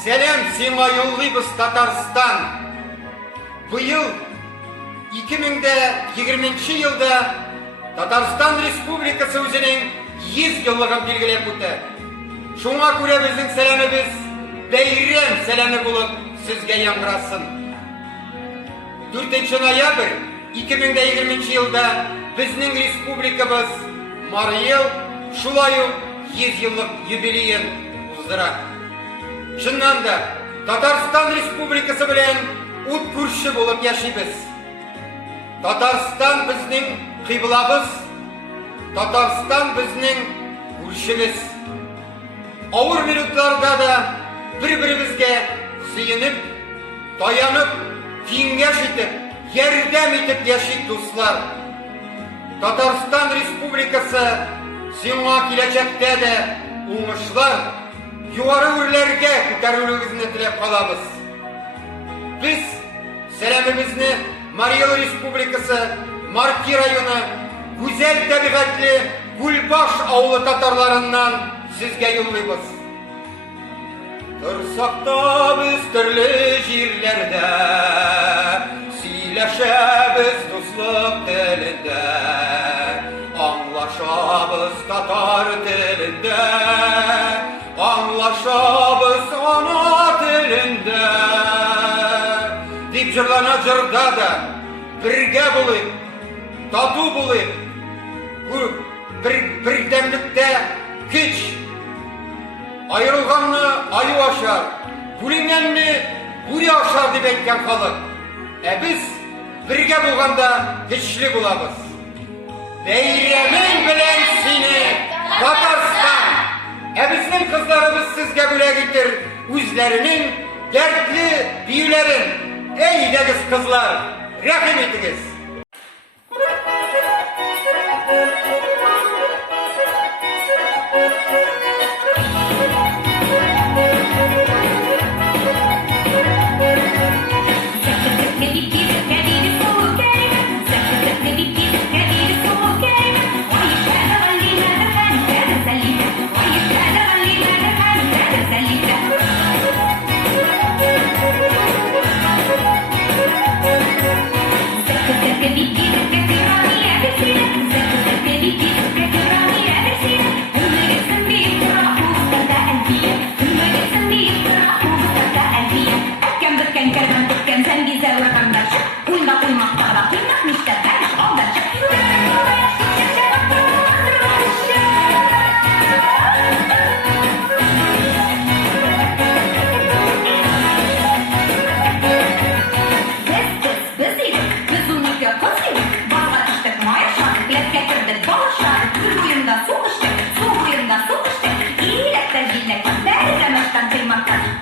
Сәлем сиңа юллыйбыз, Татарстан. Быйыл 2020 елда Татарстан Республикасы үзенең 100 еллыгын билгеләп үтә. Шуңа күрә безнең сәламебез бәйрәм сәламе булып сезгә яңгырасын. 4 ноябрь 2020 елда безнең республикабыз мары ел шулай ук 100 еллык юбилейын уздыра. Чыннан да Татарстан Республикасы белән ут күрше булып яшибез. Татарстан безнең кыйблабыз, Татарстан безнең күршебез. Авыр минутларда да бер-беребезгә сөенеп, таянып, киңәш итеп, ярдәм итеп яшик дуслар. Татарстан Республикасы сиңа киләчәктә дә уңышлар, югары үрләргә күтәрелүегезне теләп калабыз. Без сәламебезне Мары Ел Республикасы Марки районы гүзәл табигатьле Гүлбаш авылы татарларыннан сезгә юллыйбыз. Торсак та без төрле җирләрдә, сөйләшәбез дуслык телендә, аңлашабыз татар телендә, аңлашабыз ана телендә. Дип җырлана җырда да бергә булыйк, тату булыйк, бердәмлектә көч. Аерылганны аю ашар, бүленгәнне бүре ашар дип әйткән халык. Без бергә булганда көчле булабыз. Бәйрәмең белән сине, Татарстан! Безнең кызларыбыз сезгә бүләк итер үзләренең дәртле биюләрен. Әйдәгез, кызлар, рәхим итегез! Soğuk uyumda soğuk işte, iyilikler, iyilikler, veremezden kıymaklar.